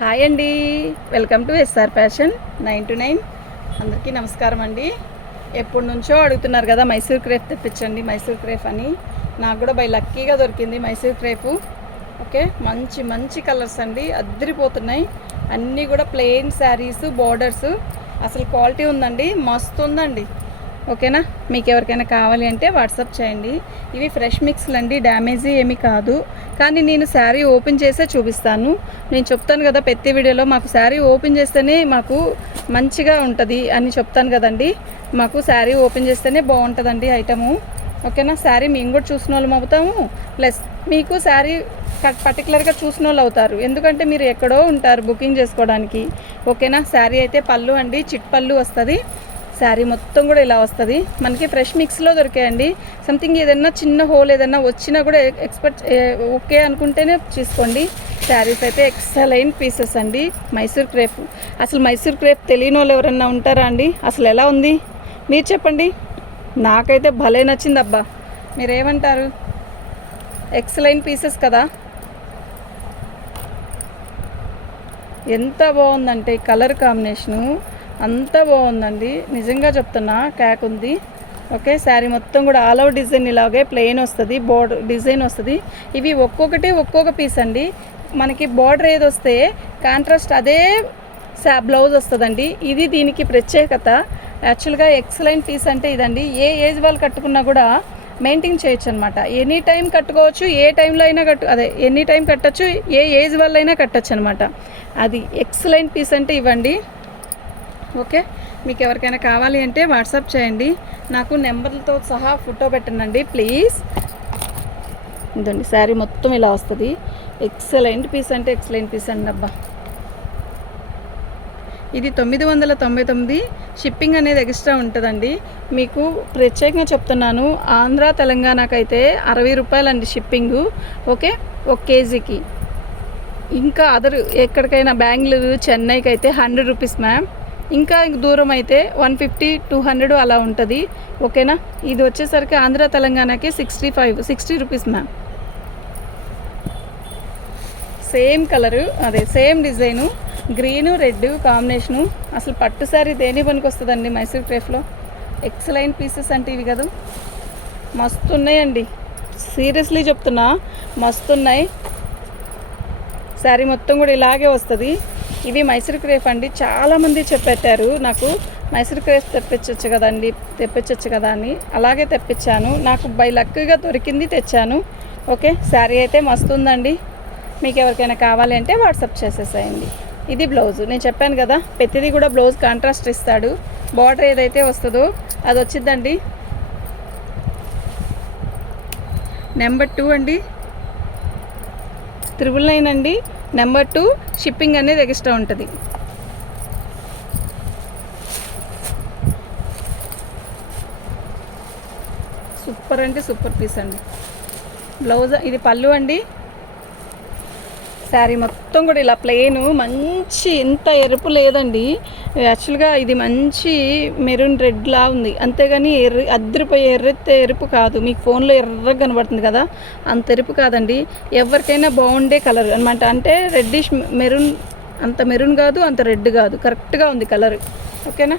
Hi అండి, welcome to SR fashion 9 to 9. అందరికీ నమస్కారం అండి. ఎప్పటి నుంచో అడుగుతున్నారు కదా మైసూర్ క్రేప్ తెప్పించండి మైసూర్ క్రేప్ అని. నాకు కూడా బై లక్కీగా దొరికింది మైసూర్ క్రేపు. ఓకే, మంచి మంచి కలర్స్ అండి, అద్దరిపోతున్నాయి. అన్నీ కూడా ప్లెయిన్ శారీస్, బోర్డర్స్, అసలు క్వాలిటీ ఉందండి, మస్తు ఉందండి. ఓకేనా, మీకు ఎవరికైనా కావాలి అంటే వాట్సాప్ చేయండి. ఇవి ఫ్రెష్ మిక్స్లు అండి, డ్యామేజీ ఏమీ కాదు. కానీ నేను శారీ ఓపెన్ చేసే చూపిస్తాను. నేను చెప్తాను కదా ప్రతి వీడియోలో, మాకు శారీ ఓపెన్ చేస్తేనే మాకు మంచిగా ఉంటుంది అని చెప్తాను కదండి. మాకు శారీ ఓపెన్ చేస్తేనే బాగుంటుందండి ఐటము. ఓకేనా, శారీ మేము కూడా చూసిన వాళ్ళం అవుతాము, ప్లస్ మీకు శారీ పర్టికులర్గా చూసిన వాళ్ళు అవుతారు. ఎందుకంటే మీరు ఎక్కడో ఉంటారు బుకింగ్ చేసుకోవడానికి. ఓకేనా, శారీ అయితే పళ్ళు అండి, చిట్ పళ్ళు వస్తుంది. శారీ మొత్తం కూడా ఇలా వస్తుంది. మనకి ఫ్రెష్ మిక్స్లో దొరికాయండి. సంథింగ్ ఏదైనా చిన్న హోల్ ఏదైనా వచ్చినా కూడా ఓకే అనుకుంటేనే తీసుకోండి. శారీస్ అయితే ఎక్సలెంట్ పీసెస్ అండి. మైసూర్ క్రేప్, అసలు మైసూర్ క్రేప్ తెలియని వాళ్ళు ఎవరన్నా ఉంటారా అండి? అసలు ఎలా ఉంది మీరు చెప్పండి. నాకైతే భలే నచ్చింది అబ్బా, మీరేమంటారు? ఎక్సలెంట్ పీసెస్ కదా, ఎంత బాగుందంటే కలర్ కాంబినేషను అంతా బాగుందండి, నిజంగా చెప్తున్నా. క్యాక్ ఉంది. ఓకే, శారీ మొత్తం కూడా ఆల్ అవుట్ డిజైన్ ఇలాగే ప్లెయిన్ వస్తుంది, బోర్డర్ డిజైన్ వస్తుంది. ఇవి ఒక్కొక్కటి ఒక్కొక్క పీస్ అండి. మనకి బార్డర్ ఏది వస్తే కాంట్రాస్ట్ అదే బ్లౌజ్ వస్తుందండి. ఇది దీనికి ప్రత్యేకత. యాక్చువల్గా ఎక్సలెంట్ పీస్ అంటే ఇదండి. ఏ ఏజ్ వాళ్ళు కట్టుకున్నా కూడా మెయింటైన్ చేయొచ్చు అనమాట. ఎనీ టైం కట్టుకోవచ్చు, ఏ టైంలో అయినా ఎనీ టైం కట్టచ్చు, ఏ ఏజ్ వాళ్ళైనా కట్టచ్చు అనమాట. అది ఎక్సలెంట్ పీస్ అంటే ఇవ్వండి. ఓకే, మీకు ఎవరికైనా కావాలి అంటే వాట్సాప్ చేయండి. నాకు నెంబర్లతో సహా ఫోటో పెట్టండి ప్లీజ్. ఇదండి శారీ మొత్తం ఇలా వస్తుంది. ఎక్సలెంట్ పీస్ అంటే ఎక్సలెంట్ పీస్ అండి అబ్బా. ఇది 999. షిప్పింగ్ అనేది ఎక్స్ట్రా ఉంటుందండి. మీకు ప్రత్యేకంగా చెప్తున్నాను, ఆంధ్ర తెలంగాణకైతే 60 రూపాయలండి షిప్పింగు. ఓకే, 1 కేజీకి. ఇంకా అదర్ ఎక్కడికైనా బెంగళూరు, చెన్నైకి అయితే 100 రూపీస్ మ్యామ్. ఇంకా దూరం అయితే 150-200 అలా ఉంటుంది. ఓకేనా, ఇది వచ్చేసరికి ఆంధ్ర తెలంగాణకి 60 రూపీస్ మ్యామ్. సేమ్ కలరు, అదే same design, green red combination. అసలు పట్టు శారీ దేని పనికి వస్తుందండి మైసూర్ క్రేప్లో. ఎక్సలెంట్ పీసెస్ అంటే ఇవి కదా, మస్తు ఉన్నాయండి, సీరియస్లీ చెప్తున్నా, మస్తు ఉన్నాయి. శారీ మొత్తం కూడా ఇలాగే వస్తుంది. ఇవి మైసూర్ క్రేప్ అండి. చాలామంది చెప్పారు నాకు మైసూర్ క్రేప్ తెప్పించవచ్చు కదా అని. అలాగే తెప్పించాను, నాకు బై లక్గా దొరికింది, తెచ్చాను. ఓకే, శారీ అయితే మస్తు ఉందండి. మీకు ఎవరికైనా కావాలి అంటే వాట్సాప్ చేసేసేయండి. ఇది బ్లౌజు, నేను చెప్పాను కదా ప్రతిదీ కూడా బ్లౌజ్ కాంట్రాస్ట్ ఇస్తాడు. బార్డర్ ఏదైతే వస్తుందో అది వచ్చిందండి. నెంబర్ 2 అండి, 999 అండి. నెంబర్ 2 షిప్పింగ్ అనేది ఎక్స్ట్రా ఉంటుంది. సూపర్ అంటే సూపర్ పీస్ అండి. బ్లౌజ్ ఇది పళ్ళు అండి. శారీ మొత్తం కూడా ఇలా ప్లెయిన్, మంచి ఇంత ఎరుపు లేదండి. యాక్చువల్గా ఇది మంచి మెరూన్ రెడ్లా ఉంది, అంతేగాని అద్దరిపోయే ఎరుపు కాదు. మీకు ఫోన్లో ఎర్రగా కనబడుతుంది కదా, అంత ఎరుపు కాదండి. ఎవరికైనా బాగుండే కలర్ అనమాట. అంటే రెడ్డిష్ మెరూన్, అంత మెరూన్ కాదు, అంత రెడ్ కాదు, కరెక్ట్గా ఉంది కలర్. ఓకేనా,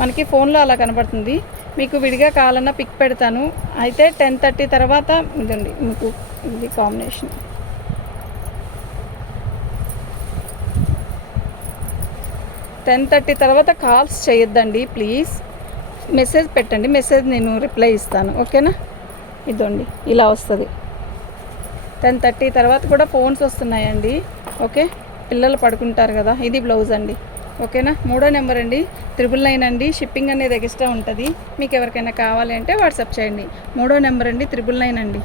మనకి ఫోన్లో అలా కనబడుతుంది. మీకు విడిగా కావాలన్నా పిక్ పెడతాను. అయితే 10:30 తర్వాత ఇదండి మీకు ఇది కాంబినేషన్. 10:30 తర్వాత కాల్స్ చేయొద్దండి ప్లీజ్. మెసేజ్ పెట్టండి, మెసేజ్ నేను రిప్లై ఇస్తాను. ఓకేనా, ఇదండి ఇలా వస్తుంది. 10:30 తర్వాత కూడా ఫోన్స్ వస్తున్నాయండి. ఓకే, పిల్లలు పడుకుంటారు కదా. ఇది బ్లౌజ్ అండి. ఓకేనా, 3వ నెంబర్ అండి, 999 అండి. షిప్పింగ్ అనేది ఎక్స్ట్రా ఉంటుంది. మీకు ఎవరికైనా కావాలి అంటే వాట్సాప్ చేయండి. 3వ నెంబర్ అండి, 999 అండి.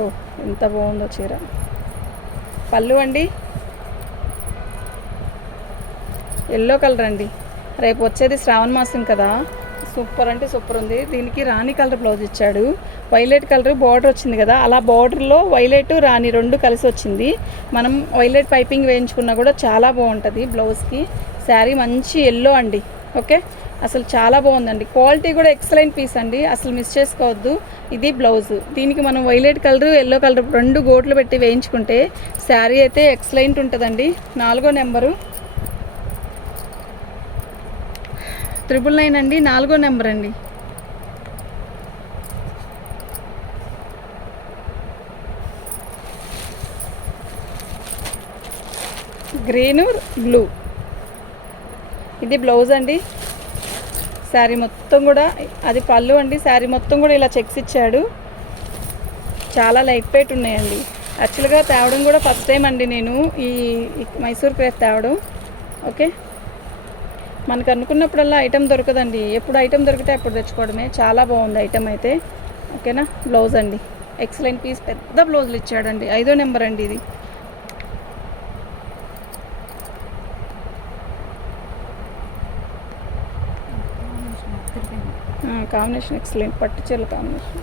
ఓ ఎంత బాగుందో చీర. పళ్ళు అండి ఎల్లో కలర్ అండి. రేపు వచ్చేది శ్రావణ మాసం కదా, సూపర్ అంటే సూపర్ ఉంది. దీనికి రాణి కలర్ బ్లౌజ్ ఇచ్చాడు. వైలెట్ కలర్ బార్డర్ వచ్చింది కదా, అలా బార్డర్లో వైలెట్ రాణి 2 కలిసి వచ్చింది. మనం వైలెట్ పైపింగ్ వేయించుకున్నా కూడా చాలా బాగుంటుంది బ్లౌజ్కి. శారీ మంచి ఎల్లో అండి, ఓకే, అసలు చాలా బాగుందండి. క్వాలిటీ కూడా ఎక్సలెంట్ పీస్ అండి, అసలు మిస్ చేసుకోవద్దు. ఇది బ్లౌజ్, దీనికి మనం వైలెట్ కలర్ ఎల్లో కలర్ 2 గోట్లు పెట్టి వేయించుకుంటే శారీ అయితే ఎక్సలెంట్ ఉంటుందండి. 4వ నెంబరు 999 అండి, 4వ నెంబర్ అండి. గ్రీను బ్లూ, ఇది బ్లౌజ్ అండి. శారీ మొత్తం కూడా అది పళ్ళు అండి. శారీ మొత్తం కూడా ఇలా చెక్స్ ఇచ్చాడు. చాలా లైట్ వెయిట్ ఉన్నాయండి. యాక్చువల్గా తేవడం కూడా ఫస్ట్ టైం అండి నేను ఈ మైసూర్ క్రేప్ తేవడం. ఓకే, మనకు అనుకున్నప్పుడల్లా ఐటెం దొరకదండి, ఎప్పుడు ఐటెం దొరికితే అప్పుడు తెచ్చుకోవడమే. చాలా బాగుంది ఐటెం అయితే. ఓకేనా, బ్లౌజ్ అండి ఎక్సలెంట్ పీస్, పెద్ద బ్లౌజులు ఇచ్చాడండి. 5వ నెంబర్ అండి ఇది. కాంబినేషన్ ఎక్సలెంట్, పట్టు చీరల కాంబినేషన్.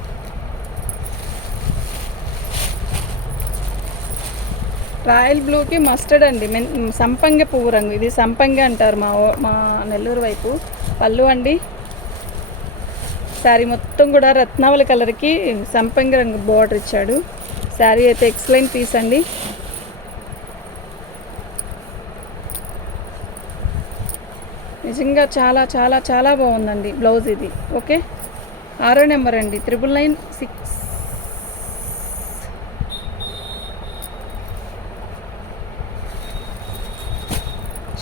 రాయల్ బ్లూకి మస్టర్డ్ అండి, సంపంగ పువ్వు రంగు. ఇది సంపంగ అంటారు మా నెల్లూరు వైపు. పళ్ళు అండి. శారీ మొత్తం కూడా రత్నావళి కలర్కి సంపంగ రంగు బార్డర్ ఇచ్చాడు. శారీ అయితే ఎక్సలెంట్ పీస్ అండి. నిజంగా చాలా చాలా చాలా బాగుందండి బ్లౌజ్ ఇది. ఓకే, 6వ నెంబర్ అండి, 9996.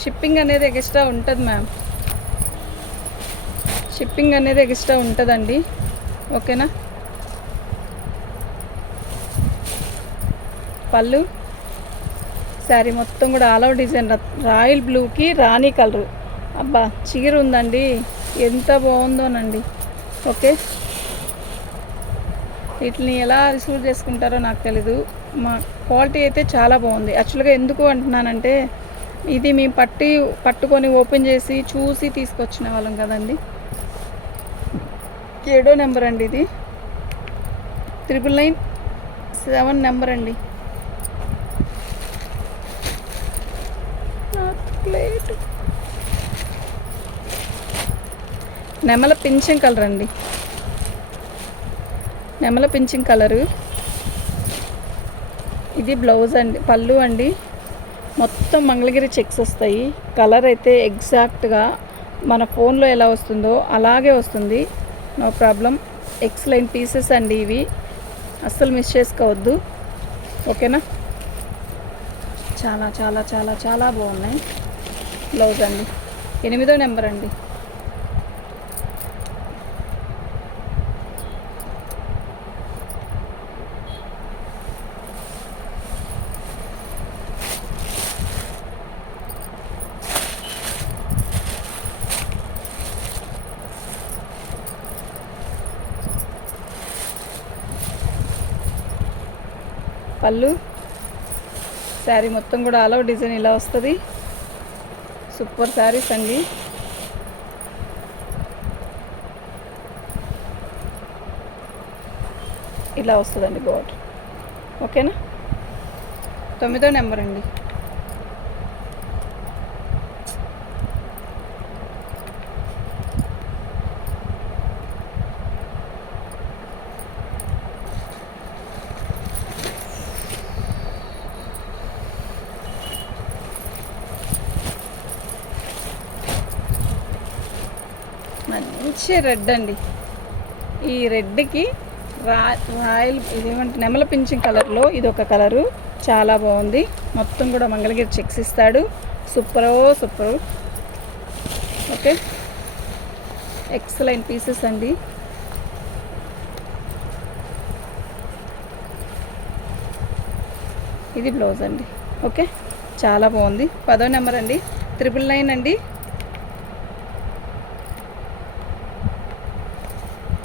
షిప్పింగ్ అనేది ఎక్స్ట్రా ఉంటుంది మ్యామ్, షిప్పింగ్ అనేది ఎక్స్ట్రా ఉంటుందండి. ఓకేనా, పళ్ళు శారీ మొత్తం కూడా ఆల్ ఓవర్ డిజైన్ రాయల్ బ్లూకి రాణి కలరు. అబ్బా, చీర ఉందండి, ఎంత బాగుందోనండి. ఓకే, వీటిని ఎలా రిసీవ్ చేసుకుంటారో నాకు తెలీదు. మా క్వాలిటీ అయితే చాలా బాగుంది. యాక్చువల్గా ఎందుకు అంటున్నానంటే ఇది మేము పట్టుకొని ఓపెన్ చేసి చూసి తీసుకొచ్చిన వాళ్ళం కదండి. 7వ నెంబర్ అండి ఇది. 999 నెంబర్ అండి. ప్లేట్ నెమల పింఛం కలర్ అండి, నెమల పింఛం కలరు. ఇది బ్లౌజ్ అండి. పళ్ళు అండి, మొత్తం మంగళగిరి చెక్స్ వస్తాయి. కలర్ అయితే ఎగ్జాక్ట్గా మన ఫోన్లో ఎలా వస్తుందో అలాగే వస్తుంది. No problem. ఎక్సలెంట్ పీసెస్ అండి ఇవి, అస్సలు మిస్ చేసుకోవద్దు. ఓకేనా, చాలా చాలా చాలా చాలా బాగున్నాయి. బ్లౌజ్ అండి. 8వ నెంబర్ అండి. పళ్ళు శారీ మొత్తం కూడా ఆల్ ఓవర్ డిజైన్ ఇలా వస్తుంది. సూపర్ శారీస్ అండి. ఇలా వస్తుందండి బార్డర్. ఓకేనా, 9వ నెంబర్ అండి. మంచి రెడ్ అండి. ఈ రెడ్కి రాయల్ ఇదేమంటే నెమల పింఛన్ కలర్లో ఇది ఒక కలరు, చాలా బాగుంది. మొత్తం కూడా మంగళగిరి చెక్స్ ఇస్తాడు. సూపరో సూపరు. ఓకే, ఎక్సలెంట్ పీసెస్ అండి. ఇది బ్లౌజ్ అండి. ఓకే, చాలా బాగుంది. 10వ నెంబర్ అండి, 999 అండి.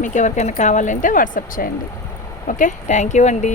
మీకు ఎవరికైనా కావాలంటే వాట్సాప్ చేయండి. ఓకే, థ్యాంక్ యూ అండి.